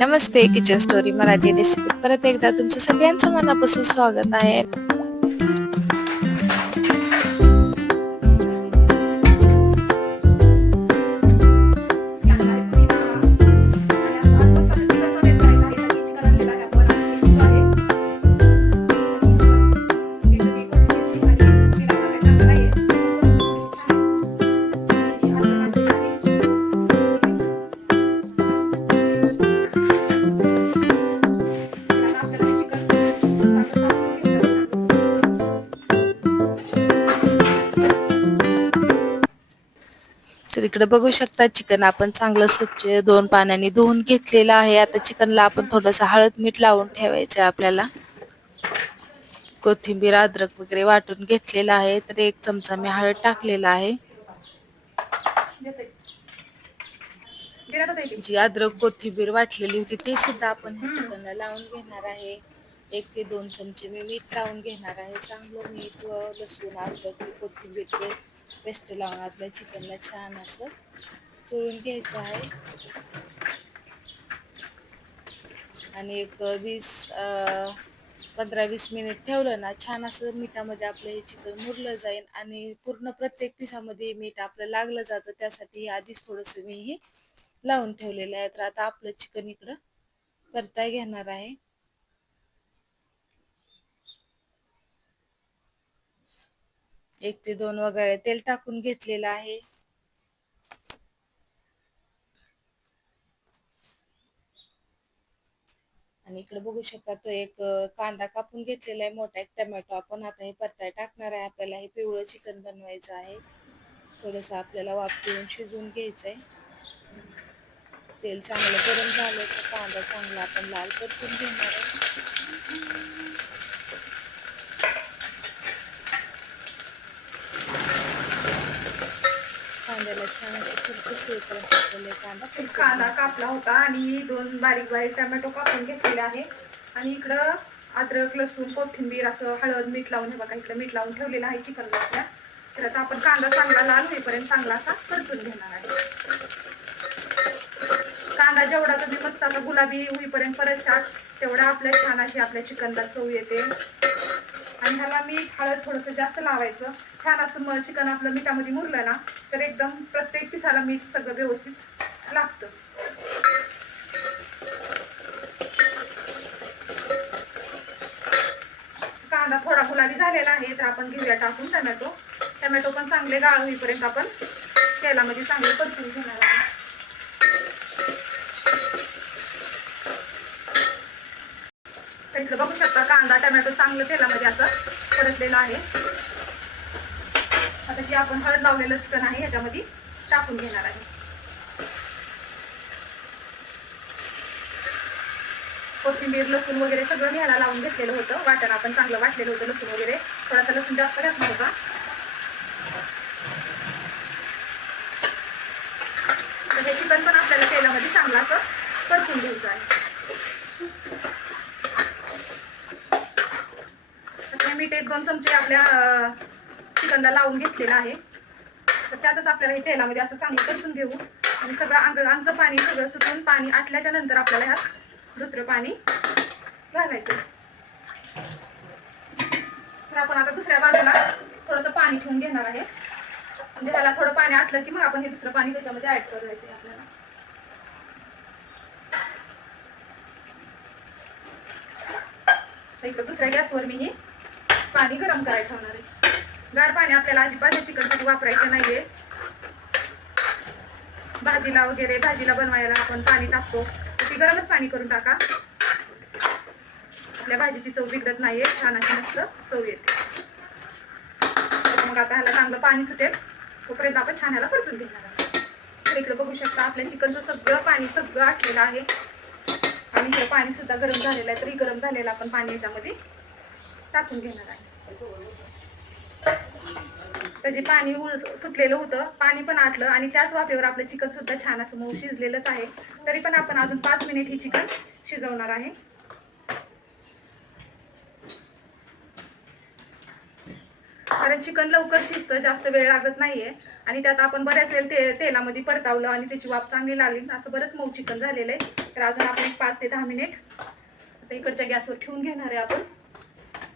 नमस्ते. Kitchen story Marathi recipe परत एकदा तुमचं सगळ्यांचं मनापासून स्वागत आहे. तर इकडे बघू शकता चिकन आपण चांगलं स्वच्छ 2 पाण्याने धुवून घेतलेलं आहे. आता चिकनला आपण थोडंसं हळद मीठ लावून ठेवायचं आहे आपल्याला. कोथिंबीर अद्रक वगैरे वाटून घेतलेला आहे. तर 1 चमचा मी हळद टाकलेला आहे. जी अद्रक कोथिंबीर वाटलेली होती ते सुद्धा आपण ह्या चिकनला लावून घेणार आहे. 1 ते 2 चमचे मी मीठ लावून घेणार आहे. चांगलं मीठ व लसूण अद्रक कोथिंबीरचे पेस्ट लावून आपल्या चिकनला छान असं चोळून घ्यायचं आहे. आणि एक 15-20 मिनिट ठेवलं ना छान असं मिठामध्ये आपलं हे चिकन मुरलं जाईल आणि पूर्ण प्रत्येक पिसामध्ये मीठ आपलं लागलं जातं. त्यासाठी आधीच थोडंसं मी हे लावून ठेवलेलं आहे. तर आता आपलं चिकन इकडं परताय घेणार आहे. एक ते 2 वगळे तेल टाकून घेतलेलं आहे. आणि इकडे बघू शकता तो एक कांदा कापून घेतलेला आहे. मोठा एक टोमॅटो आपण आता हे परताय टाकणार आहे. आपल्याला हे पिवळं चिकन बनवायचं आहे. थोडंसं आपल्याला वाफ देऊन शिजवून घ्यायचंय. तेल चांगलं गरम झालं तर कांदा चांगला आपण लाल परतून घेणार आहे. कांद्याला छान असं खरपूस होईपर्यंत आपल्याला कांदा कापला होता आणि 2 बारीक बारीक टोमॅटो कापून घेतलेले आहे. आणि इकडं अद्रक लसूण कोथिंबीर असं हळद मीठ लावून हे बघा इकडं मीठ लावून ठेवलेलं आहे चिकनला आपल्या. तर आता आपण कांदा चांगला लाल होईपर्यंत चांगला असा परतून घेणार आहे. कांदा जेवढा तुम्ही मस्त असा गुलाबी होईपर्यंत परतशाल तेवढा आपल्या छान अशी आपल्या चिकनला चव येते. आणि ह्याला मीठ हळद थोडंसं जास्त लावायचं. छान असं चिकन आपलं मिठामध्ये मुरलं ना तर एकदम प्रत्येक पिसाला मीठ सगळं व्यवस्थित लागतं. कांदा थोडा गुलाबी झालेला आहे तर आपण घेऊया टाकून टोमॅटो पण चांगले गाळ होईपर्यंत आपण तेलामध्ये चांगले परतून घेणार आहे. तर इकडे बघू शकता कांदा टोमॅटो चांगलं तेलामध्ये असं परतलेलं आहे. आता जे आपण हळद लावलेलं चिकन आहे ह्याच्यामध्ये टाकून घेणार आहे. कोथिंबीर लसूण वगैरे सगळं ह्याला लावून घेतलेलं होतं. वाटण आपण चांगलं वाटलेलं होतं. लसूण वगैरे थोडासा लसूण जास्त घातला होता. तर हे चिकन पण आपल्याला तेलामध्ये चांगलं असं परतून घ्यायचं आहे. मीठ 1-2 चमचे आपल्या चिकनला लावून घेतलेलं आहे. तर त्यातच आपल्याला हे तेलामध्ये असं चांगलं परतून घेऊ आणि सगळं अंगाचं पाणी सगळं सुटून पाणी आटल्याच्या नंतर आपल्याला ह्यात दुसरं पाणी घालायचं. तर आपण आता दुसऱ्या बाजूला थोडंसं पाणी ठेवून घेणार आहे. म्हणजे ह्याला थोडं पाणी आटलं की मग आपण हे दुसरं पाणी त्याच्यामध्ये ऍड करायचं आहे आपल्याला. इकडं दुसऱ्या गॅसवर मी हे पाणी गरम करायला ठेवणार आहे. गार पाणी आपल्याला अजिबात चिकनसाठी वापरायचं नाहीये. भाजीला बनवायला आपण पाणी टाकतो ती गरमच पाणी करून टाका. आपल्या भाजीची चव बिघडत नाहीये. छान अशी मस्त चव येते. मग आता ह्याला चांगलं पाणी सुटेल तोपर्यंत आपण छान ह्याला परतून घेणार आहोत. तर इकडे बघू शकता आपल्या चिकनचं सगळं पाणी सगळं आटलेलं आहे. आणि हे पाणी सुद्धा गरम झालेलं आहे. तरी गरम झालेलं आपण पाणी याच्यामध्ये टाकून घेणार आहे. त्याचे पाणी सुटलेलं होतं. पाणी पण आटलं आणि त्याच वाफेवर आपलं चिकन सुद्धा छान असं मऊ शिजलेलंच आहे. तरी पण आपण अजून 5 मिनिट ही चिकन शिजवणार आहे. कारण चिकन लवकर शिजतं, जास्त वेळ लागत नाहीये. आणि त्यात आपण बऱ्याच वेळ तेलामध्ये परतावलं आणि त्याची वाफ चांगली लागली. असं बरंच मऊ चिकन झालेलं आहे. तर अजून आपण एक 5 ते 10 मिनिट आता इकडच्या गॅसवर ठेवून घेणार आहे आपण.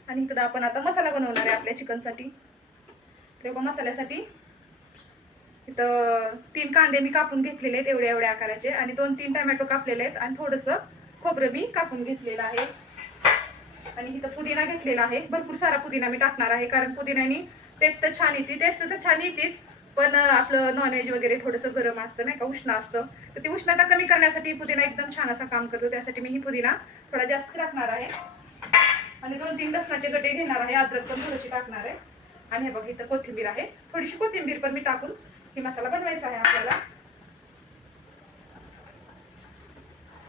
आणि इकडं आपण आता मसाला बनवणार आहे आपल्या चिकनसाठी. तेव्हा मसाल्यासाठी इथं 3 कांदे मी कापून घेतलेले आहेत एवढ्या एवढ्या आकाराचे, आणि 2-3 टोमॅटो कापलेले आहेत, आणि थोडंसं खोबरं मी कापून घेतलेलं आहे. आणि इथं पुदिना घेतलेला आहे. भरपूर सारा पुदिना मी टाकणार आहे, कारण पुदिन्याने टेस्ट छान येते. टेस्ट तर छान येतेच, पण आपलं नॉनव्हेज वगैरे थोडंसं गरम असतं नाही का, उष्ण असतं, तर ती उष्णता कमी करण्यासाठी पुदिना एकदम छान असा काम करतो. त्यासाठी मी ही पुदिना थोडा जास्त टाकणार आहे. आणि 2-3 लसणाचे गड्डे घेणार आहे. अद्रक पण थोडीशी टाकणार आहे. आणि हे बघ इथं कोथिंबीर आहे, थोडीशी कोथिंबीर पण मी टाकून ही मसाला बनवायचा आहे आपल्याला.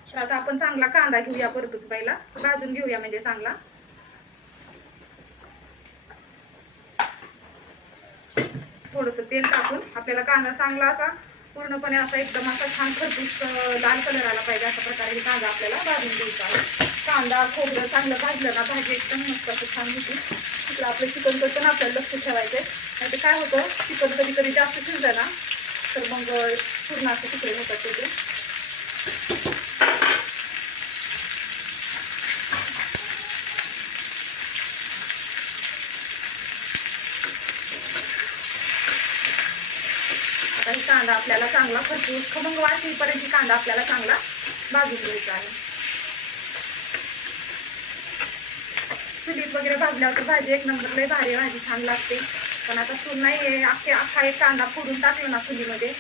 तर आता आपण चांगला कांदा घेऊया, परतून पहिला भाजून घेऊया, म्हणजे चांगला. थोडंसं तेल टाकून आपल्याला कांदा चांगला असा पूर्णपणे असा एकदम असा छान खरपूस लाल कलर आला पाहिजे, अशा प्रकारे कांदा आपल्याला भाजून घ्यायचा आहे. कांदा खोबरं चांगलं भाजलं ना, भाजी एकदम मस्त असं छान होती. तिकडं आपलं चिकनचं पण आपल्याला लक्ष ठेवायचं आहे, नाही ते काय होतं, चिकन कधी कधी जास्त शिजलं ना तर मग पूर्ण असं तुकडे होतात त्याचे. आता ही कांदा आपल्याला चांगला खरपूस खमंग वास येईपर्यंत कांदा आपल्याला चांगला भाजून घ्यायचा आहे. चुलीत वगैरे भाजल्यावर तर भाजी एक नंबर लय भारी, भाजी छान लागते. पण आता चूल नाही आहे, अख्खा एक कांदा फोडून टाकला ना चुलीमध्ये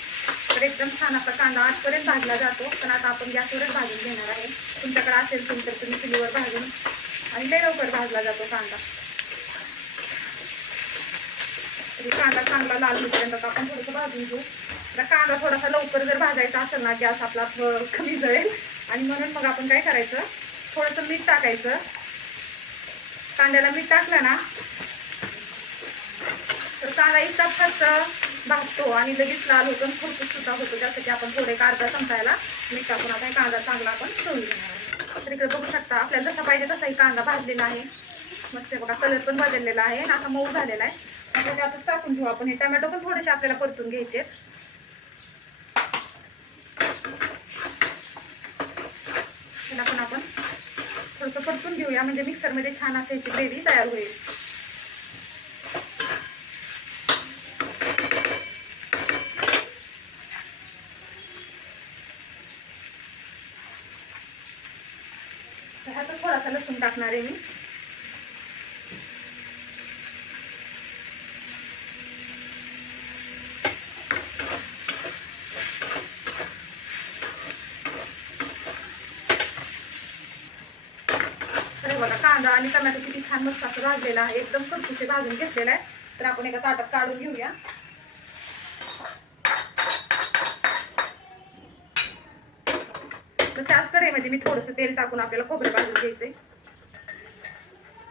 तर एकदम छान असा कांदा आजपर्यंत भाजला जातो. पण आता आपण गॅसवरच भाजून घेणार आहे. तुमच्याकडे असेल चूल तर तुम्ही चुलीवर भाजून, आणि लय लवकर भाजला जातो कांदा. तरी कांदा चांगला लाल होईपर्यंत आपण थोडंसं भाजून घेऊ. तर कांदा थोडासा लवकर जर भाजायचा असेल ना, गॅस आपला कमी जळेल, आणि म्हणून मग आपण काय करायचं, थोडंसं मीठ टाकायचं. कांद्याला मीठ टाकलं ना तर कांदा इतका फक्त भाजतो आणि लगेच लाल होतो, खरपूस सुद्धा होतो. त्यासाठी आपण थोडे अर्धा चमचायला मीठ टाकून आता कांदा चांगला आपण तळून घेणार आहे. तर इकडे बघू शकता आपल्याला जसा पाहिजे तसाही कांदा भाजलेला आहे. मस्त बघा, कलर पण बदललेला आहे आणि असा मऊ झालेला आहे. आता त्यातच टाकून घेऊ आपण. हे टोमॅटो पण थोडेसे आपल्याला परतून घ्यायचे. त्याला पण आपण थोडंसं परतून घेऊया, म्हणजे मिक्सरमध्ये छान अशी ग्रेव्ही तयार होईल. ह्यात थोडासा लसूण टाकणार आहे मी. बघा कांदा आणि टोमॅटो किती छान मस्त असं भाजलेला आहे, एकदम खरपूस भाजून घेतलेला आहे. तर आपण एका ताटात काढून घेऊया. तर त्याच कढईमध्ये मी थोडंसं तेल टाकून आपल्याला खोबरं भाजून घ्यायचंय.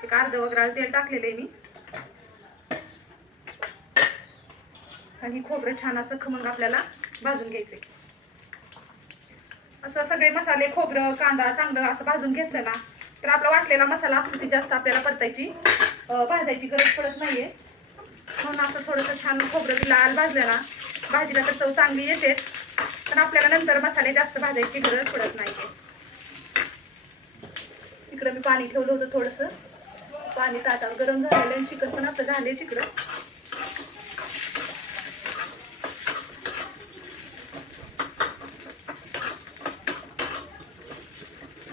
एक अर्ध वगैरे तेल टाकलेलं आहे मी, आणि खोबरं छान असं खमंग आपल्याला भाजून घ्यायचंय. असं सगळे मसाले खोबरं कांदा चांगलं असं भाजून घेतलं ना तर आपला वाटलेला मसाला असतो ती जास्त आपल्याला भाजायची गरज पडत नाहीये. म्हणून असं थोडंसं छान खोबरं लाल भाजलं ना भाजीला तर चव चांगली येते, पण आपल्याला नंतर मसाले जास्त भाजायची गरज पडत नाहीये. इकडं मी पाणी ठेवलं होतं, थोडंसं पाणी ताटावर गरम झालेलं आहे. चिकन पण आता झाले इकडं.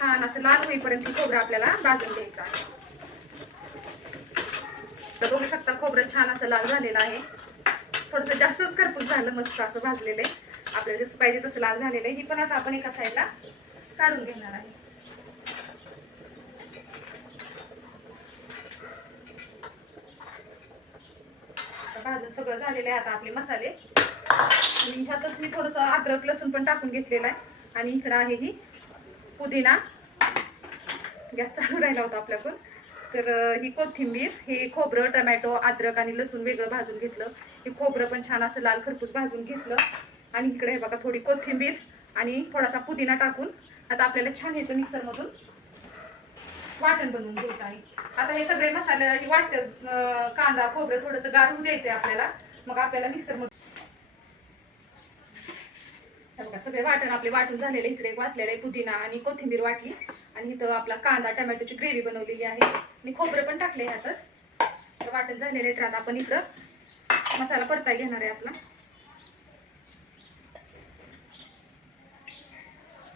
छान असं लाल होईपर्यंत खोबरं आपल्याला भाजून घ्यायचं आहे. तर बघू शकता खोबरं छान असं लाल झालेलं आहे. थोडंसं जास्तच खरपूस झालं, मस्त असं भाजलेलं आहे. आपल्याला जसं पाहिजे तसं लाल झालेलं आहे. ही पण आता आपण एका साईडला काढून घेणार आहे. भाजून सगळं झालेलं आहे आता आपले मसाले. आणि ह्यातच मी थोडंसं अद्रक लसूण पण टाकून घेतलेलं आहे. आणि इकडं आहे ही पुदिना, गॅस चालू राहिला होता आपल्या पण. तर ही कोथिंबीर, हे खोबरं टोमॅटो अद्रक आणि लसूण वेगळं भाजून घेतलं. हे खोबरं पण छान असं लाल खरपूस भाजून घेतलं. आणि इकडे हे बघा थोडी कोथिंबीर आणि थोडासा पुदिना टाकून आता आपल्याला छान ह्याचं मिक्सरमधून वाटण बनवून घ्यायचं आहे. आता हे सगळे मसाले कांदा खोबरं थोडंसं गाळून द्यायचंय आपल्याला. मग आपल्याला मिक्सरमधून सगळे वाटण आपले वाटून झालेले, इकडे वाटलेले पुदिना आणि कोथिंबीर वाटली आणि इथं आपला कांदा टोमॅटोची ग्रेव्ही बनवलेली आहे आणि खोबरं पण टाकले ह्यातच. तर वाटण झालेले, तर आता आपण इकडं मसाला परताय घेणार आहे आपला.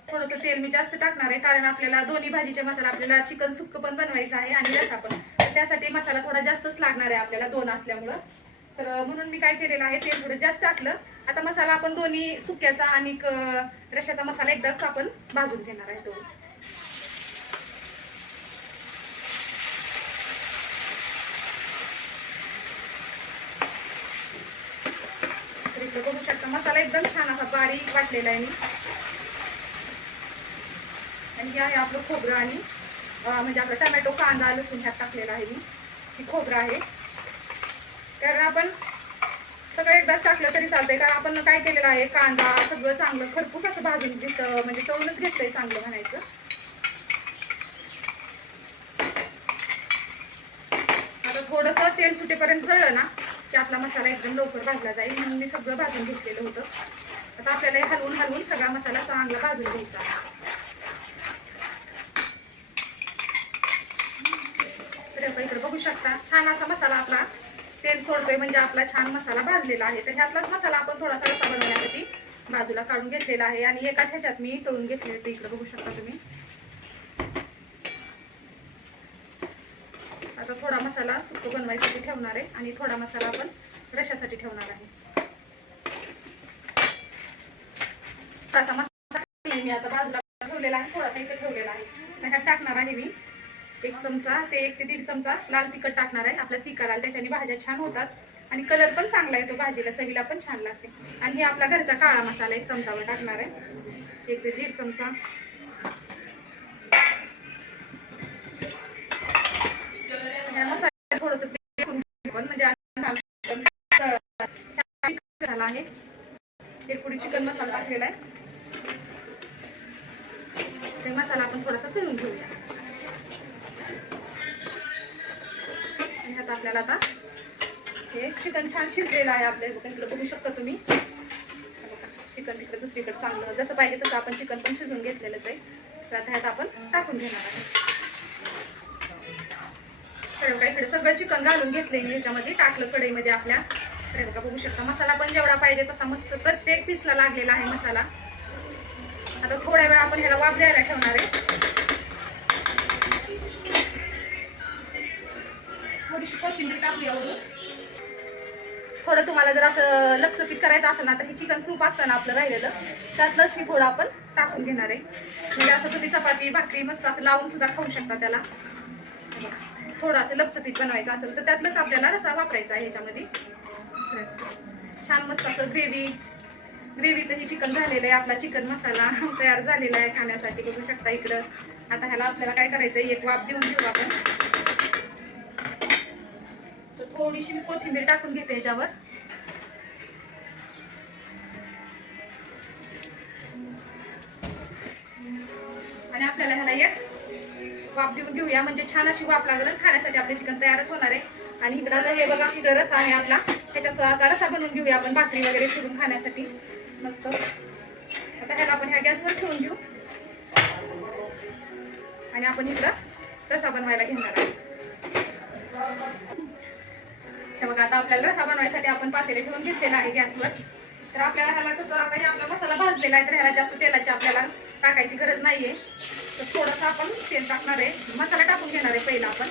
थोडंसं तेल मी जास्त टाकणार आहे, कारण आपल्याला दोन्ही भाजीचे मसाला, आपल्याला चिकन सुक्क पण बनवायचं आहे आणि रस्सा पण, तर त्यासाठी मसाला थोडा जास्तच लागणार आहे आपल्याला, 2 असल्यामुळं. तर म्हणून मी काय केलेलं आहे, तेल थोडं जास्त टाकलं. आता मसाला आपण दोन्ही सुक्याचा आणि रश्श्याचा मसाला एकदाच आपण भाजून घेणार आहे तो. तर इकडे बघू शकता मसाला एकदम छान असा बारीक वाटलेला आहे मी. आणि हे आहे आपलं खोबरं आणि म्हणजे आपलं टोमॅटो कांदा लसूण ह्यात टाकलेला आहे मी. ही खोबरं आहे, कारण आपण सगळं एकदाच टाकलं तरी चालतंय, कारण आपण काय केलेलं आहे, कांदा सगळं चांगलं खरपूस असं भाजून घेतलं, म्हणजे तळूनच घेतलंय चांगलं म्हणायचं. आता थोडंसं तेल सुटेपर्यंत जळलं ना की आपला मसाला एकदम लवकर भाजला जाईल, म्हणून मी सगळं भाजून घेतलेलं होतं. आता आपल्याला हलवून हलवून सगळा मसाला चांगला भाजून घ्यायचा. इकडे बघू शकता छान असा मसाला आपला तेल सोडतोय, म्हणजे आपला छान मसाला भाजलेला आहे. तर ह्यातलाच मसाला आपण थोडासा रस्सा बनवण्यासाठी बाजूला काढून घेतलेला आहे आणि एकाच ह्याच्यात मी तळून घेतले. ते इकडे बघू शकता तुम्ही. आता थोडा मसाला सुक्क बनवायसाठी ठेवणार आहे आणि थोडा मसाला आपण रश्श्यासाठी ठेवणार आहे. असा मसाला मी आता बाजूला ठेवलेला आहे, थोडासा इथे ठेवलेला आहे. त्याच्यात टाकणार आहे मी 1 चमचा ते 1 ते 1.5 चमचा लाल तिखट टाकणार आहे. आपला तिखा लाल, त्याच्याने भाज्या छान होतात आणि कलर पण चांगला येतो भाजीला, चवीला पण छान लागते. आणि हे आपला घरचा काळा मसाला 1 चमचावर टाकणार आहे, 1 ते 1.5 चमचा. ह्या मसाला थोडंसं म्हणजे झाला आहे. एक पुडी चिकन मसाला टाकलेला आहे, ते मसाला आपण थोडासा तळून घेऊया. आणि ह्यात आपल्याला आता हे चिकन छान शिजलेलं आहे आपल्या इकडे बघू शकता तुम्ही. चिकन तिकडे दुसरीकडे चांगलं जसं पाहिजे तसं आपण चिकन पण शिजवून घेतलेलंच आहे. तर आता ह्यात आपण टाकून घेणार आहे. तर बघा इकडे सगळं चिकन घालून घेतलंय मी, ह्याच्यामध्ये टाकलं कढईमध्ये आपल्या. तर बघा बघू शकता मसाला पण जेवढा पाहिजे तसा मस्त प्रत्येक पीसला लागलेला आहे मसाला. आता थोड्या वेळ आपण ह्याला वाफ द्यायला ठेवणार आहे. थोडीशी कोथिंबीर टाकूया वरून. थोडं तुम्हाला जर असं लपचपीत करायचं असेल ना, तर हे चिकन सूप असतं ना आपलं राहिलेलं, त्यातलंच मी थोडं आपण टाकून घेणार आहे. म्हणजे असं तुम्ही चपाती भाकरी मस्त असं लावून सुद्धा खाऊ शकता त्याला. थोडं असं लपचपीत बनवायचं असेल तर त्यातलंच आपल्याला रस्सा वापरायचा आहे ह्याच्यामध्ये. छान मस्त असं ग्रेव्हीचं हे चिकन झालेलं आहे. आपला चिकन मसाला तयार झालेला आहे खाण्यासाठी, बघू शकता इकडं. आता ह्याला आपल्याला काय करायचं आहे, एक वाफ देऊन घेऊ आपण. तर थोडीशी कोथिंबीर टाकून घेते ह्याच्यावर. आणि आपल्याला ह्याला एक वाफ देऊन घेऊया, म्हणजे छान अशी वाफ लागेल खाण्यासाठी आपले चिकन तयारच होणार आहे. आणि इकडं हे बघा इकडं रस्सा आहे आपला, त्याच्यासोबत आता रस्सा बनवून घेऊया आपण भाकरी वगैरे शिरून खाण्यासाठी मस्त. आता ह्याला आपण ह्या गॅसवर ठेवून घेऊ आणि आपण इकडं रस्सा बनवायला घेणार आहे. हे बघा आता आपल्याला रस्सा बनवायसाठी आपण पातेले ठेवून घेतलेला आहे गॅसवर. तर आपल्याला ह्याला कसं, आता हे आपला मसाला भाजलेला आहे तर ह्याला जास्त तेलाची आपल्याला टाकायची गरज नाहीये. तर थोडंसं आपण तेल टाकणार आहे, मसाला टाकून घेणार आहे पहिला आपण,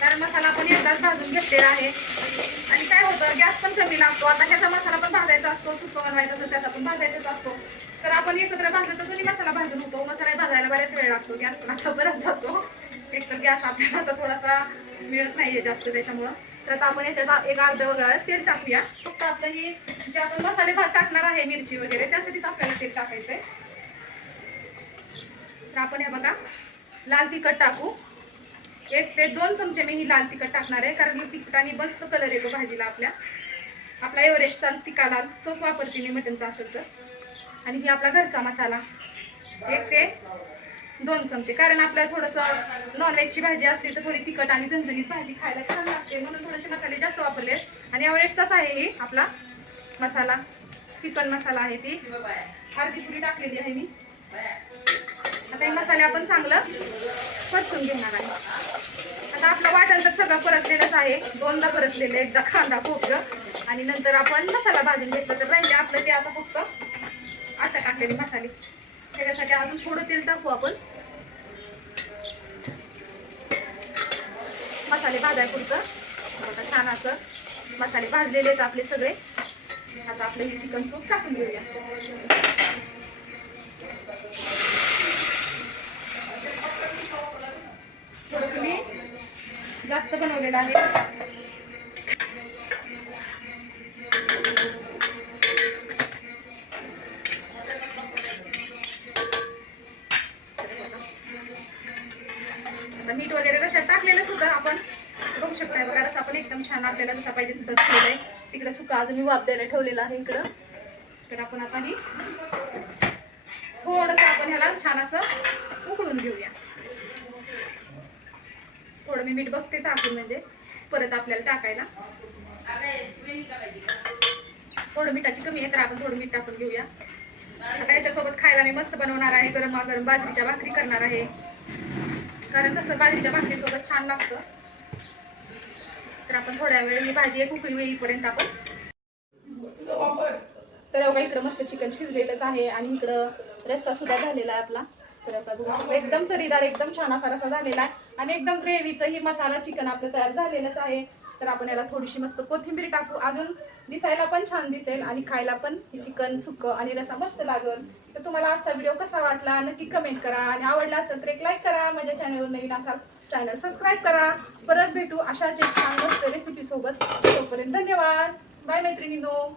कारण मसाला आपण एकदाच भाजून घेतलेला आहे. आणि काय होतं गॅस पण कमी लागतो. आता ह्याचा मसाला पण भाजायचा असतो, सुक्क बनवायचा असतो त्याचा पण भाजायचाच असतो. तर आपण एकत्र भाजलं तर दोन्ही मसाला भाजून होतो. मसाला भाजायला बऱ्याच वेळ लागतो, गॅस पण आता बराच जातो. एकतर गॅस आपल्याला आता थोडासा मिळत नाहीये जास्त त्याच्यामुळं. तर आता आपण याच्यात एक अर्ध वगळा तेल टाकूया. फक्त आपलं ही जे आपण मसाले भात टाकणार आहे मिरची वगैरे त्यासाठीच आपल्याला तेल टाकायचंय. तर आपण हे बघा लाल तिखट टाकू. 1 ते 2 चमचे मी ही लाल तिखट टाकणार आहे, कारण तिखटाने मस्त कलर येतो भाजीला आपल्या. आपला एव्हरेस्टचा तिखा लाल तोच वापरते मी मटनचा असेल तर. आणि ही आपला घरचा मसाला 1 ते 2 चमचे, कारण आपल्याला थोडंसं नॉनव्हेजची भाजी असली तर थोडी तिखट आणि झणझणीत भाजी खायला छान लागते, म्हणून थोडेसे मसाले जास्त वापरले. आणि एव्हरेस्टचाच आहे ही आपला मसाला. चिकन मसाला आहे ती अर्धी पुरी टाकलेली आहे मी. आता हे मसाले आपण चांगलं परतून घेणार आहे. आता आपलं वाटण तर सगळं परतलेलंच आहे, दोनदा परतलेलं, एकदा कांदा खोबरं आणि नंतर आपण मसाला भाजून घेतलं. तर राहिले आपलं ते आता फक्त आता टाकलेले मसाले. त्याच्यासाठी अजून थोडं तेल टाकू आपण मसाले भाजायपुरतं. आता छान असं मसाले भाजलेले आहेत आपले सगळे. आता आपलं हे चिकन सूप टाकून घेऊया. थोडस मी जास्त बनवलेलं आहे. आता मीठ वगैरे रशात टाकलेलंच होतं आपण, बघू शकताय बघा. रस आपण एकदम छान आपल्याला जसा पाहिजे तसं ठेवलंय. तिकडे सुका अजून मी वाफ द्यायला ठेवलेला आहे इकडं. तर आपण आता ही थोडंसं आपण ह्याला छान असं उकळून घेऊया. थोडं मी मीठ बघते चाकून, म्हणजे परत आपल्याला टाकायला. थोडं मिठाची कमी आहे तर आपण थोडं मीठ टाकून घेऊया. आता याच्यासोबत खायला मी मस्त बनवणार आहे, गरमागरम बाजरीच्या भाकरी करणार आहे. कारण कसं बाजरीच्या भाकरीसोबत छान लागतं. तर आपण थोड्या वेळ ही भाजी एक उकळी येईपर्यंत आपण. तर बघा इकडं मस्त चिकन शिजलेलंच आहे आणि इकडं रस्सा सुद्धा झालेला आहे आपला. तर आता बघा एकदम तरीदार, एकदम छान असा रस्सा झालेला आहे आणि एकदम ग्रेव्हीचं ही मसाला चिकन आपलं तयार झालेलंच आहे. तर आपण याला थोडीशी मस्त कोथिंबीर टाकू, अजून दिसायला पण छान दिसेल आणि खायला पण हे चिकन सुक्कं आणि रस्सा मस्त लागेल. तर तुम्हाला आजचा व्हिडिओ कसा वाटला नक्की कमेंट करा आणि आवडला असेल तर एक लाईक करा. माझ्या चॅनलवर नवीन असाल चॅनल सबस्क्राईब करा. परत भेटू अशाच एक छान मस्त रेसिपी सोबत. तोपर्यंत धन्यवाद. बाय मैत्रिणींनो.